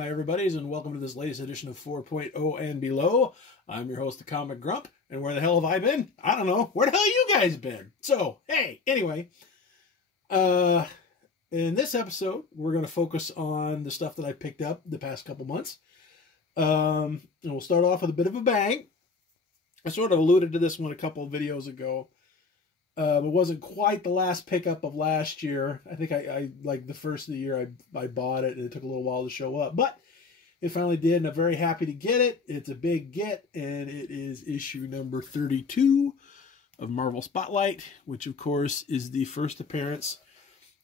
my everybodies, and welcome to this latest edition of 4.0 and below. I'm your host, the Comic Grump, and where the hell have I been? I don't know. Where the hell have you guys been? So, hey, anyway, in this episode, we're going to focus on the stuff that I picked up the past couple months. And we'll start off with a bit of a bang. I sort of alluded to this one a couple of videos ago. It wasn't quite the last pickup of last year. I think I like the first of the year I bought it, and it took a little while to show up. But it finally did, and I'm very happy to get it. It's a big get, and it is issue number 32 of Marvel Spotlight, which, of course, is the first appearance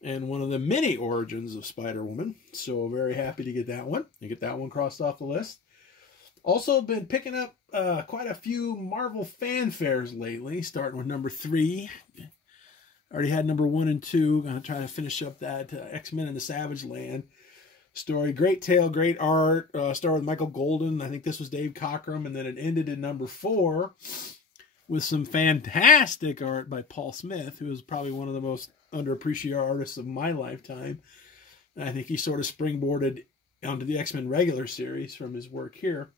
and one of the many origins of Spider-Woman. So very happy to get that one and get that one crossed off the list. Also been picking up quite a few Marvel fanfares lately, starting with number 3. Already had number 1 and 2. Going to try to finish up that X-Men in the Savage Land story. Great tale, great art. Started with Michael Golden. I think this was Dave Cockrum. And then it ended in number 4 with some fantastic art by Paul Smith, who is probably one of the most underappreciated artists of my lifetime. And I think he sort of springboarded onto the X-Men regular series from his work here.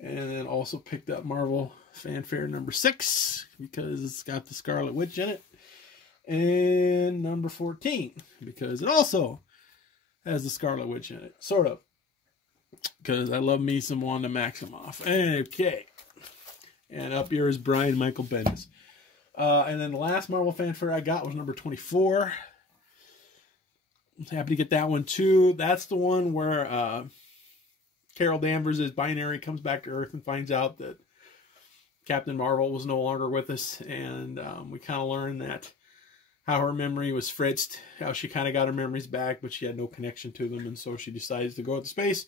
And then also picked up Marvel Fanfare number 6 because it's got the Scarlet Witch in it. And number 14 because it also has the Scarlet Witch in it. Sort of. Because I love me some Wanda Maximoff. Okay. And up here is Brian Michael Bendis. And then the last Marvel Fanfare I got was number 24. I'm happy to get that one too. That's the one where Carol Danvers' Binary comes back to Earth and finds out that Captain Marvel was no longer with us. And we kind of learn that how her memory was fritzed, how she kind of got her memories back, but she had no connection to them. And so she decides to go out to space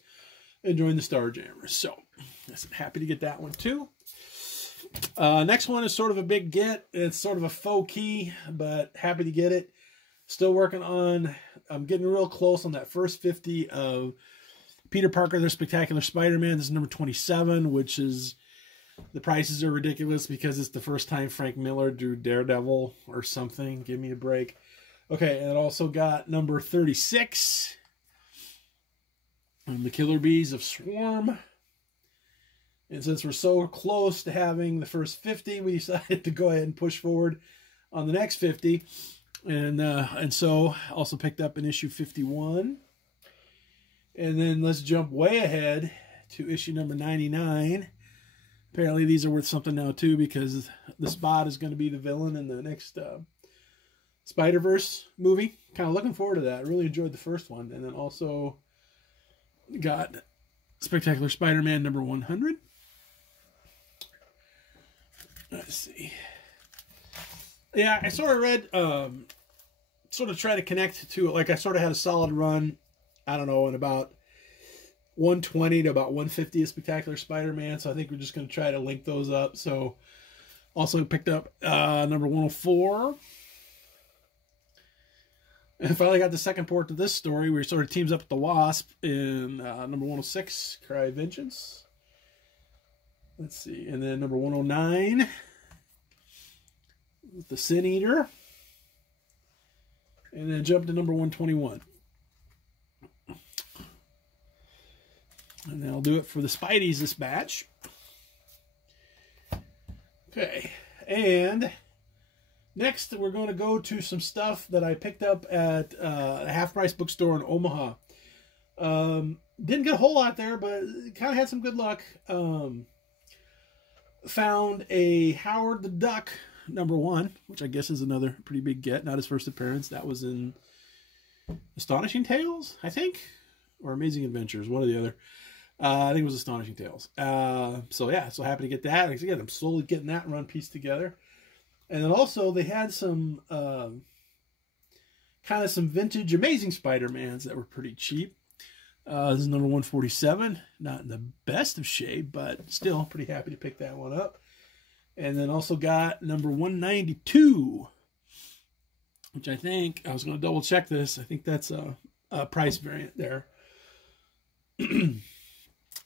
and join the Starjammers. So I'm happy to get that one too. Next one is sort of a big get. It's sort of a faux key, but happy to get it. Still working on, I'm getting real close on that first 50 of Peter Parker, The Spectacular Spider-Man. This is number 27, which is, the prices are ridiculous because it's the first time Frank Miller drew Daredevil or something. Give me a break. Okay, and it also got number 36, The Killer Bees of Swarm. And since we're so close to having the first 50, we decided to go ahead and push forward on the next 50. And so also picked up in issue 51. And then let's jump way ahead to issue number 99. Apparently these are worth something now too, because the Spot is going to be the villain in the next Spider-Verse movie. Kind of looking forward to that. I really enjoyed the first one. And then also got Spectacular Spider-Man number 100. Let's see. Yeah, I sort of read, sort of try to connect to it. Like I sort of had a solid run, I don't know, in about 120 to about 150 of Spectacular Spider-Man. So I think we're just going to try to link those up. So also picked up number 104. And finally got the second port to this story where he sort of teams up with the Wasp in number 106, Cry Vengeance. Let's see. And then number 109, the Sin Eater. And then jump to number 121. And that'll do it for the Spideys this batch. Okay. And next we're going to go to some stuff that I picked up at a half-price bookstore in Omaha. Didn't get a whole lot there, but kind of had some good luck. Found a Howard the Duck number 1, which I guess is another pretty big get. Not his first appearance. That was in Astonishing Tales, I think, or Amazing Adventures, one or the other. I think it was Astonishing Tales. So yeah, so happy to get that. Again, I'm slowly getting that run pieced together. And then also they had some kind of some vintage Amazing Spider-Mans that were pretty cheap. This is number 147. Not in the best of shape, but still pretty happy to pick that one up. And then also got number 192, which I think, I was going to double check this. I think that's a price variant there.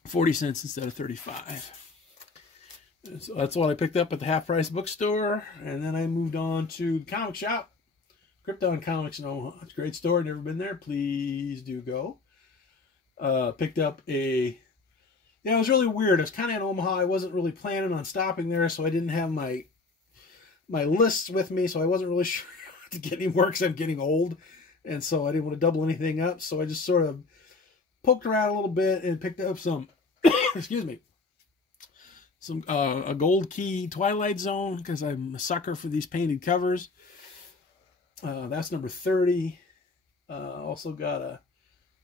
40 cents instead of 35. And so that's what I picked up at the half price bookstore. And then I moved on to the comic shop, Krypton Comics in Omaha. It's a great store. Never been there. Please do go. Picked up a... Yeah, it was really weird. I was kind of in Omaha. I wasn't really planning on stopping there, so I didn't have my lists with me, so I wasn't really sure to get any more because I'm getting old, and so I didn't want to double anything up, so I just sort of poked around a little bit and picked up some, excuse me, some a Gold Key Twilight Zone, because I'm a sucker for these painted covers. That's number 30. Also got a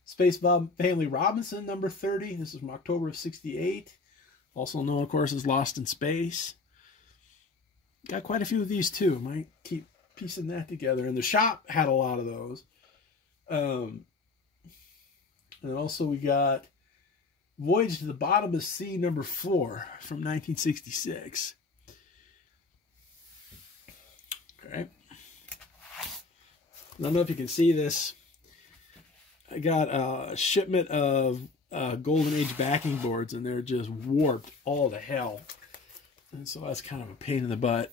Space Family Robinson, number 30. This is from October of 68. Also known, of course, as Lost in Space. Got quite a few of these, too. Might keep piecing that together. And the shop had a lot of those. And also we got Voyage to the Bottom of Sea, number 4, from 1966. Okay. I don't know if you can see this. I got a shipment of Golden Age backing boards, and they're just warped all to hell. And so that's kind of a pain in the butt.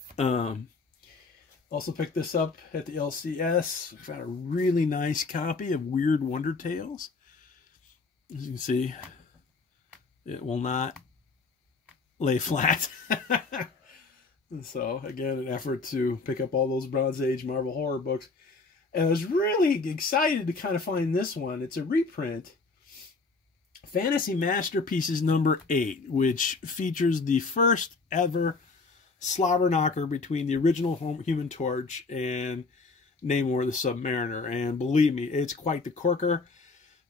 Also picked this up at the LCS. Found a really nice copy of Weird Wonder Tales. As you can see, it will not lay flat. And so, again, an effort to pick up all those Bronze Age Marvel horror books. And I was really excited to kind of find this one. It's a reprint. Fantasy Masterpieces number 8, which features the first ever slobber knocker between the original Human Torch and Namor the Submariner. And believe me, it's quite the corker.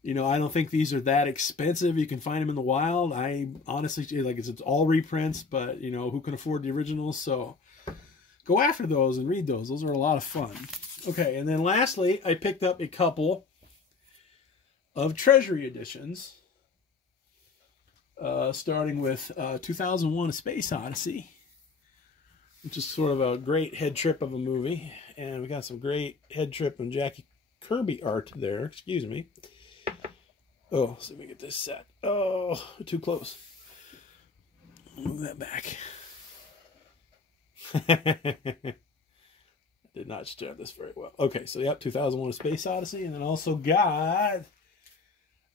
You know, I don't think these are that expensive. You can find them in the wild. I honestly, like, it's all reprints, but, you know, who can afford the originals? So go after those and read those. Those are a lot of fun. Okay, and then lastly, I picked up a couple of Treasury editions, starting with 2001: A Space Odyssey, which is sort of a great head trip of a movie. And we got some great head trip and Jackie Kirby art there. Excuse me. Oh, let's see if we get this set. Oh, too close. Move that back. Did not strap this very well. Okay, so yep, 2001: A Space Odyssey, and then also got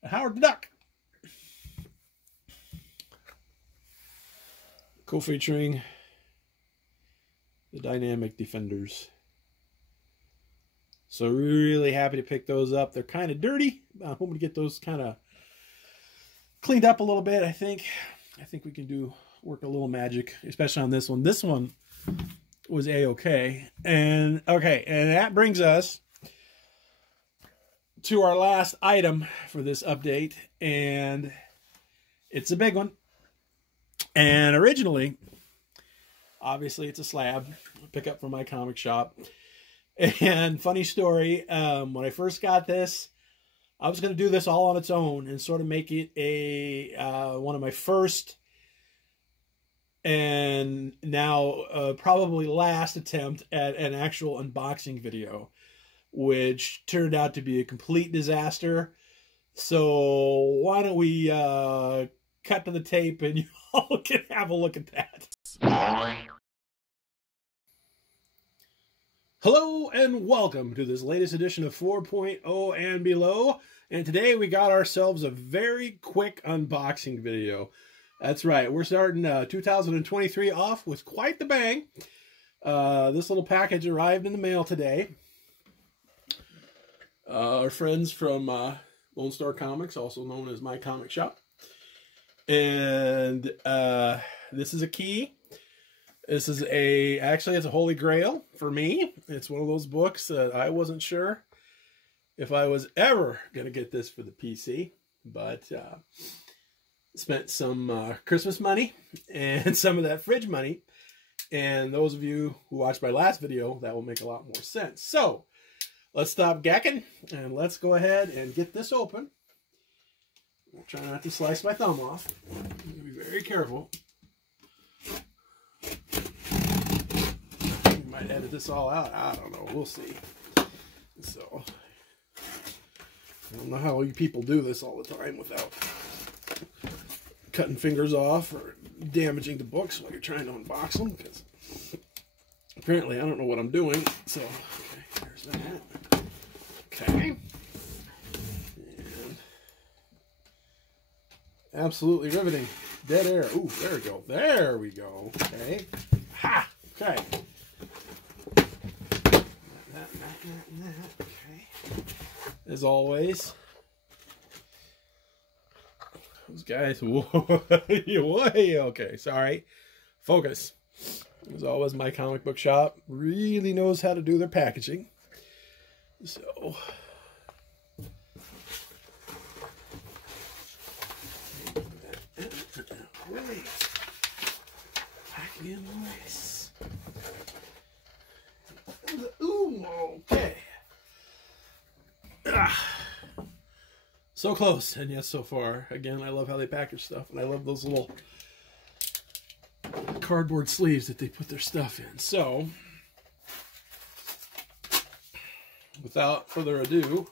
Howard the Duck, co-featuring the Dynamic Defenders. So really happy to pick those up. They're kind of dirty. I'm hoping to get those kind of cleaned up a little bit. I think we can work a little magic, especially on this one. This one was a-okay. And that brings us to our last item for this update, and it's a big one. And originally, obviously, it's a slab I pick up from my comic shop. And funny story, when I first got this, I was going to do this all on its own and sort of make it a one of my first and now probably last attempt at an actual unboxing video, which turned out to be a complete disaster. So why don't we cut to the tape and you all can have a look at that. Hello and welcome to this latest edition of 4.0 and below. And today we got ourselves a very quick unboxing video. That's right, we're starting 2023 off with quite the bang. This little package arrived in the mail today. Our friends from Lone Star Comics, also known as My Comic Shop. And this is a key. This is actually it's a holy grail for me. It's one of those books that I wasn't sure if I was ever going to get this for the PC. But spent some Christmas money and some of that fridge money. And those of you who watched my last video, that will make a lot more sense. So let's stop gacking and let's go ahead and get this open. I'll try not to slice my thumb off. I'm going to be very careful. We might edit this all out. I don't know. We'll see. So, I don't know how you people do this all the time without cutting fingers off or damaging the books while you're trying to unbox them, because apparently I don't know what I'm doing. So, okay, there's that. Okay. And Absolutely riveting. Dead air. Ooh, there we go. There we go. Okay. Ha! Okay. Okay. As always. Those guys. Whoa. Okay, sorry. Focus. As always, my comic book shop really knows how to do their packaging. So... Packing in nice. Ooh, okay. So close, and yes, so far. Again, I love how they package stuff, and I love those little cardboard sleeves that they put their stuff in. So, without further ado,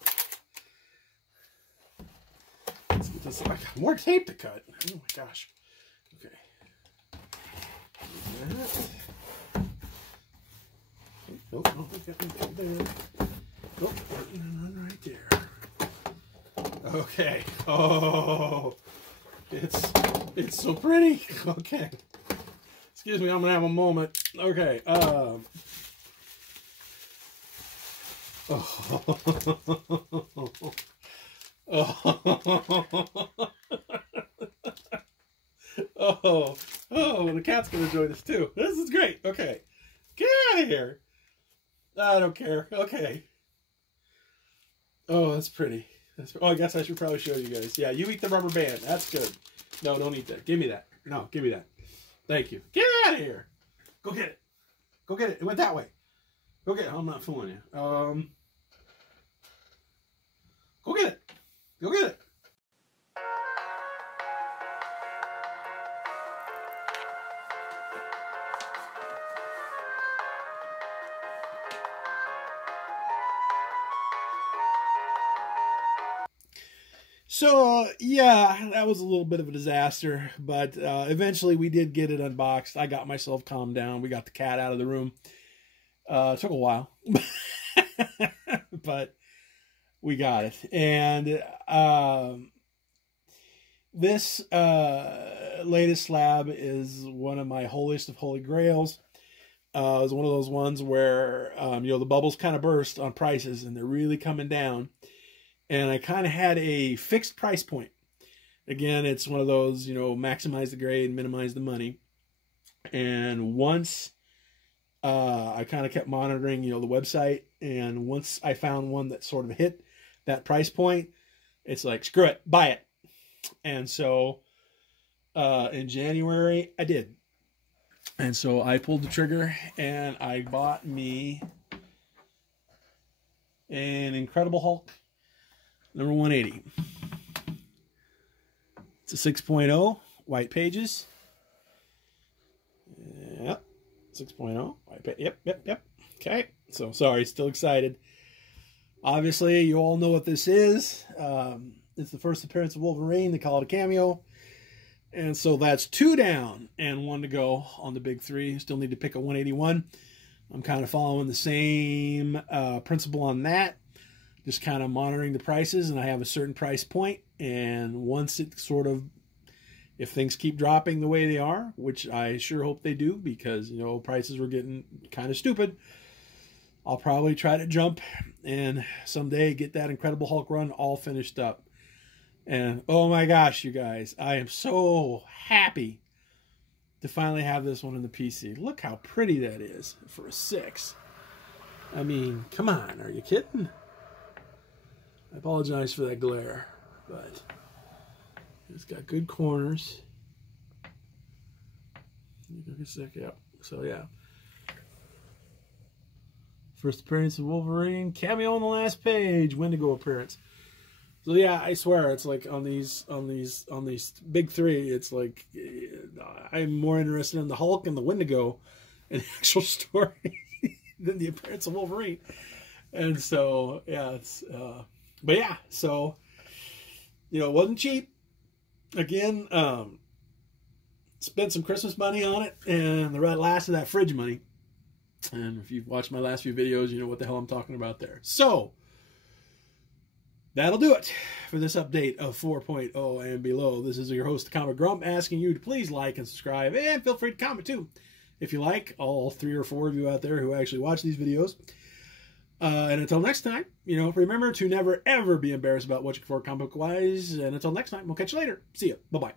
let's get this. I got more tape to cut. Oh my gosh. Okay. Nope, no, there. Nope, none right there. Okay. Oh, it's so pretty. Okay. Excuse me, I'm gonna have a moment. Okay. Oh. Oh, the cat's gonna join us too. This is great. Okay, get out of here. I don't care. Okay. Oh, that's pretty. Oh, I guess I should probably show you guys. Yeah, you eat the rubber band. That's good. No, don't eat that. Give me that. No, give me that. Thank you. Get out of here. Go get it. Go get it. It went that way. Go get it. I'm not fooling you. Go get it. Go get it. So, yeah, that was a little bit of a disaster, but eventually we did get it unboxed. I got myself calmed down. We got the cat out of the room. It took a while, but we got it. And this latest slab is one of my holiest of holy grails. It's one of those ones where, the bubbles kind of burst on prices and they're really coming down. And I kind of had a fixed price point. Again, it's one of those, maximize the grade, minimize the money. And once I kind of kept monitoring, the website. And once I found one that sort of hit that price point, it's like, screw it, buy it. And so in January, I did. And so I pulled the trigger and I bought me an Incredible Hulk. Number 180. It's a 6.0, white pages. Yep, 6.0, white pages. Yep. Okay, so sorry, still excited. Obviously, you all know what this is. It's the first appearance of Wolverine. They call it a cameo. And so that's 2 down and 1 to go on the big 3. Still need to pick a 181. I'm kind of following the same principle on that. Just kind of monitoring the prices, and I have a certain price point, and once it sort of, if things keep dropping the way they are, which I sure hope they do, because prices were getting kind of stupid, I'll probably try to jump and someday get that Incredible Hulk run all finished up. And oh my gosh, you guys, I am so happy to finally have this one in the PC. Look how pretty that is for a 6. I mean, come on, are you kidding? I apologize for that glare, but it's got good corners. Give a sec, yeah. So yeah, first appearance of Wolverine, cameo on the last page, Wendigo appearance. So yeah, I swear it's like on these big 3, it's like I'm more interested in the Hulk and the Wendigo in the actual story than the appearance of Wolverine. And so yeah, it's. But yeah, so, it wasn't cheap. Again, spent some Christmas money on it and the last of that fridge money. And if you've watched my last few videos, you know what the hell I'm talking about there. So, that'll do it for this update of 4.0 and below. This is your host, Comic Grump, asking you to please like and subscribe, and feel free to comment too, if you like, all 3 or 4 of you out there who actually watch these videos. And until next time, remember to never, ever be embarrassed about what you can afford comic book-wise. And until next time, we'll catch you later. See ya. Bye-bye.